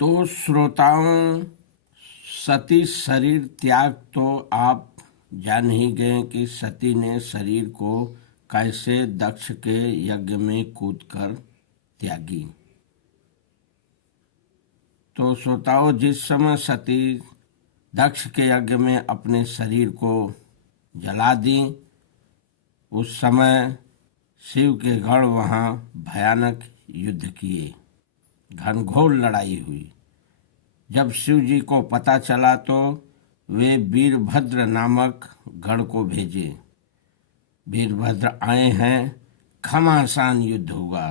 तो श्रोताओं, सती शरीर त्याग तो आप जान ही गए कि सती ने शरीर को कैसे दक्ष के यज्ञ में कूदकर त्यागी। तो श्रोताओं, जिस समय सती दक्ष के यज्ञ में अपने शरीर को जला दी, उस समय शिव के गण वहाँ भयानक युद्ध किए, घनघोर लड़ाई हुई। जब शिव जी को पता चला तो वे वीरभद्र नामक गण को भेजे। वीरभद्र आए हैं, घमासान युद्ध हुआ,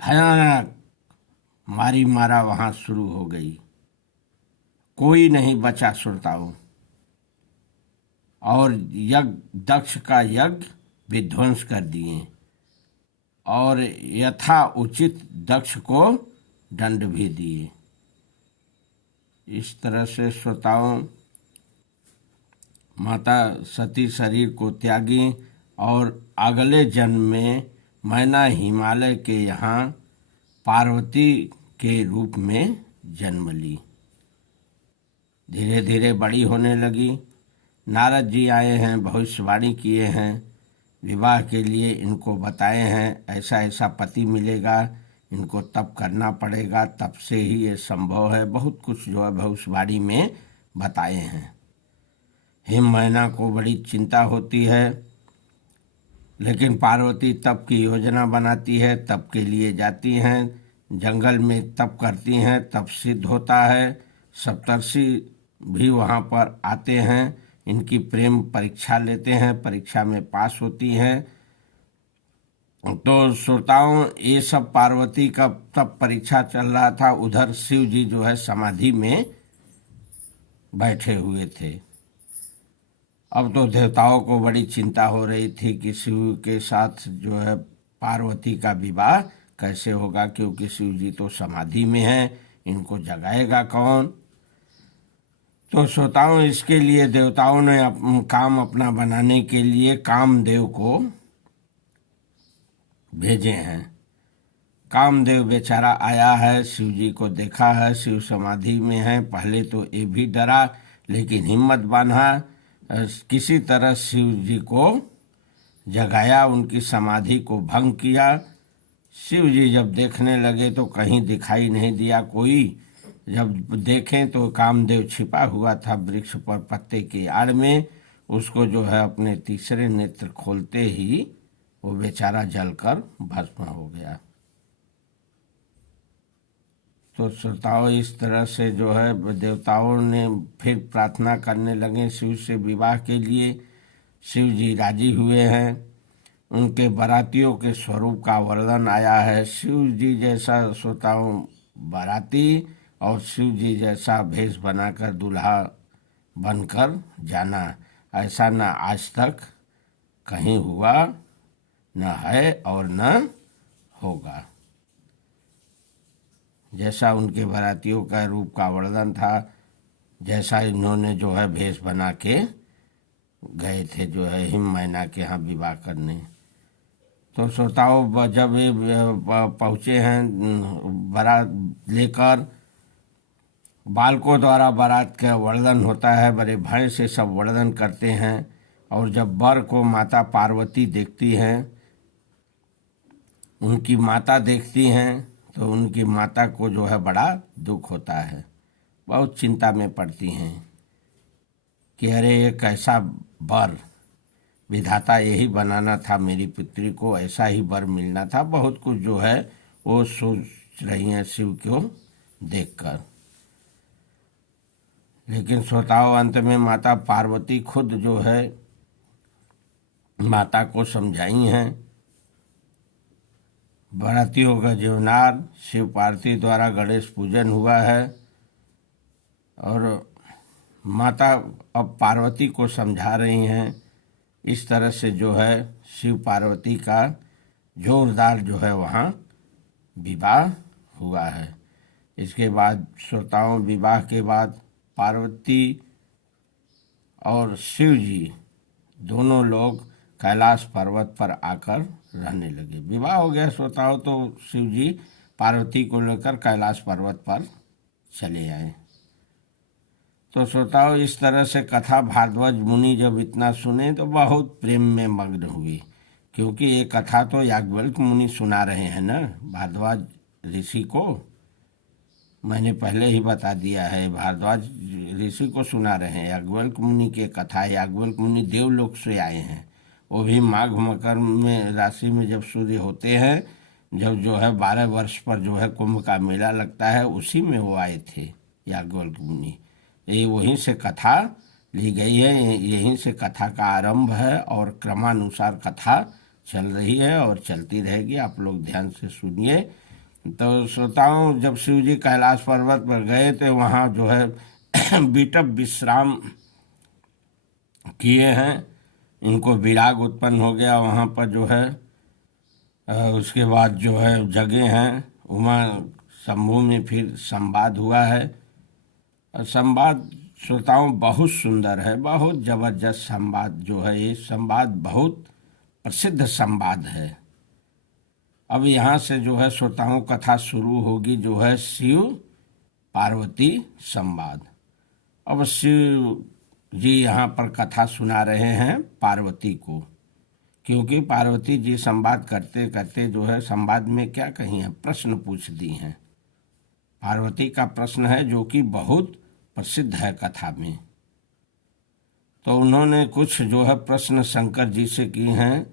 भयानक मारी मारा वहां शुरू हो गई, कोई नहीं बचा श्रोताओं। और दक्ष का यज्ञ विध्वंस कर दिए और यथा उचित दक्ष को दंड भी दिए। इस तरह से श्रोताओं, माता सती शरीर को त्यागी और अगले जन्म में मैना हिमालय के यहाँ पार्वती के रूप में जन्म ली। धीरे धीरे बड़ी होने लगी। नारद जी आए हैं, भविष्यवाणी किए हैं, विवाह के लिए इनको बताए हैं ऐसा ऐसा पति मिलेगा, इनको तप करना पड़ेगा, तप से ही ये संभव है। बहुत कुछ जो है भविष्यवाणी में बताए हैं। हिम मैना को बड़ी चिंता होती है, लेकिन पार्वती तप की योजना बनाती है, तप के लिए जाती हैं, जंगल में तप करती हैं, तप सिद्ध होता है। सप्तर्षि भी वहाँ पर आते हैं, इनकी प्रेम परीक्षा लेते हैं, परीक्षा में पास होती हैं। तो श्रोताओं, ये सब पार्वती का तब परीक्षा चल रहा था, उधर शिव जी जो है समाधि में बैठे हुए थे। अब तो देवताओं को बड़ी चिंता हो रही थी कि शिव के साथ जो है पार्वती का विवाह कैसे होगा, क्योंकि शिव जी तो समाधि में हैं, इनको जगाएगा कौन। तो श्रोताओं, इसके लिए देवताओं ने काम अपना बनाने के लिए कामदेव को भेजे हैं। कामदेव बेचारा आया है, शिव जी को देखा है, शिव समाधि में है। पहले तो ये भी डरा, लेकिन हिम्मत बांधा, किसी तरह शिव जी को जगाया, उनकी समाधि को भंग किया। शिव जी जब देखने लगे तो कहीं दिखाई नहीं दिया कोई। जब देखें तो कामदेव छिपा हुआ था वृक्ष पर पत्ते की आड़ में। उसको जो है अपने तीसरे नेत्र खोलते ही वो बेचारा जलकर भस्म हो गया। तो श्रोताओं, इस तरह से जो है देवताओं ने फिर प्रार्थना करने लगे शिव से विवाह के लिए। शिव जी राजी हुए हैं। उनके बारातियों के स्वरूप का वर्णन आया है। शिव जी जैसा श्रोताओं बाराती और शिव जी जैसा भेष बनाकर दूल्हा बनकर जाना, ऐसा न आज तक कहीं हुआ, न है और न होगा। जैसा उनके बारातियों का रूप का वर्णन था, जैसा इन्होंने जो है भेष बना के गए थे जो है हिम मैना के यहाँ विवाह करने। तो श्रोताओं, जब ये पहुँचे हैं बारात लेकर, बालकों द्वारा बारात का वर्णन होता है, बड़े भय से सब वर्णन करते हैं। और जब वर को माता पार्वती देखती हैं, उनकी माता देखती हैं, तो उनकी माता को जो है बड़ा दुख होता है, बहुत चिंता में पड़ती हैं कि अरे ये कैसा वर, विधाता यही बनाना था मेरी पुत्री को, ऐसा ही वर मिलना था। बहुत कुछ जो है वो सोच रही हैं शिव को देखकर। लेकिन श्रोताओं, अंत में माता पार्वती खुद जो है माता को समझाई हैं। बारातियों का जीवनार शिव पार्वती द्वारा गणेश पूजन हुआ है और माता अब पार्वती को समझा रही हैं। इस तरह से जो है शिव पार्वती का जोरदार जो है वहाँ विवाह हुआ है। इसके बाद श्रोताओं, विवाह के बाद पार्वती और शिव जी दोनों लोग कैलाश पर्वत पर आकर रहने लगे। विवाह हो गया श्रोताओं, तो शिव जी पार्वती को लेकर कैलाश पर्वत पर चले आए। तो श्रोताओं, इस तरह से कथा भारद्वाज मुनि जब इतना सुने तो बहुत प्रेम में मग्न हुए, क्योंकि ये कथा तो याज्ञवल्क्य मुनि सुना रहे हैं ना भारद्वाज ऋषि को। मैंने पहले ही बता दिया है, भारद्वाज ऋषि को सुना रहे हैं। याज्ञवल्क्य मुनि की कथा है। याज्ञवल्क्य मुनि देवलोक से आए हैं, वो भी माघ मकर में राशि में जब सूर्य होते हैं, जब जो है 12 वर्ष पर जो है कुंभ का मेला लगता है, उसी में वो आए थे याज्ञवल्क्य मुनि। ये वहीं से कथा ली गई है, यहीं से कथा का आरंभ है और क्रमानुसार कथा चल रही है और चलती रहेगी। आप लोग ध्यान से सुनिए। तो श्रोताओं, जब शिव जी कैलाश पर्वत पर गए थे, वहाँ जो है बीटप विश्राम किए हैं। इनको विराग उत्पन्न हो गया वहाँ पर जो है। उसके बाद जो है जगह हैं उमा शंभू में, फिर संवाद हुआ है। और संवाद श्रोताओं बहुत सुंदर है, बहुत जबरदस्त संवाद जो है। ये संवाद बहुत प्रसिद्ध संवाद है। अब यहाँ से जो है श्रोताओं कथा शुरू होगी, जो है शिव पार्वती संवाद। अब शिव जी यहाँ पर कथा सुना रहे हैं पार्वती को, क्योंकि पार्वती जी संवाद करते करते जो है संवाद में क्या कही है, प्रश्न पूछ दी हैं। पार्वती का प्रश्न है जो कि बहुत प्रसिद्ध है कथा में। तो उन्होंने कुछ जो है प्रश्न शंकर जी से किए हैं,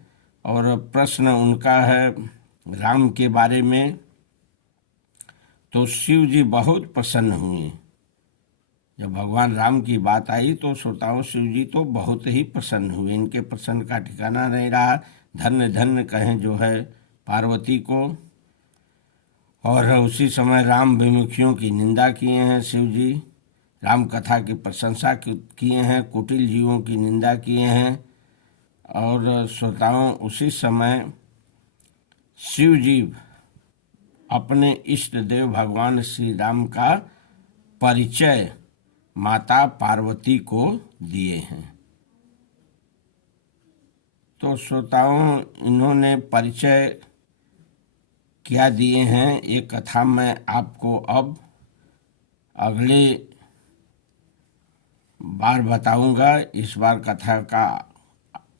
और प्रश्न उनका है राम के बारे में। तो शिव जी बहुत प्रसन्न हुए। जब भगवान राम की बात आई तो श्रोताओं शिव जी तो बहुत ही प्रसन्न हुए। इनके प्रसन्न का ठिकाना नहीं रहा। धन्य धन्य कहें जो है पार्वती को। और उसी समय राम विमुखियों की निंदा किए हैं शिव जी, राम कथा की प्रशंसा किए हैं, कुटिल जीवों की निंदा किए हैं। और श्रोताओं, उसी समय शिव जी अपने इष्ट देव भगवान श्री राम का परिचय माता पार्वती को दिए हैं। तो श्रोताओं, इन्होंने परिचय क्या दिए हैं, ये कथा मैं आपको अब अगले बार बताऊंगा। इस बार कथा का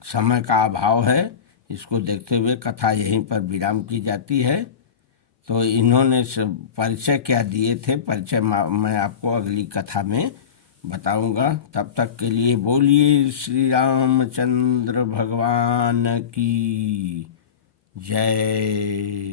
समय का अभाव है, इसको देखते हुए कथा यहीं पर विराम की जाती है। तो इन्होंने परिचय क्या दिए थे, परिचय मैं आपको अगली कथा में बताऊंगा। तब तक के लिए बोलिए श्री रामचंद्र भगवान की जय।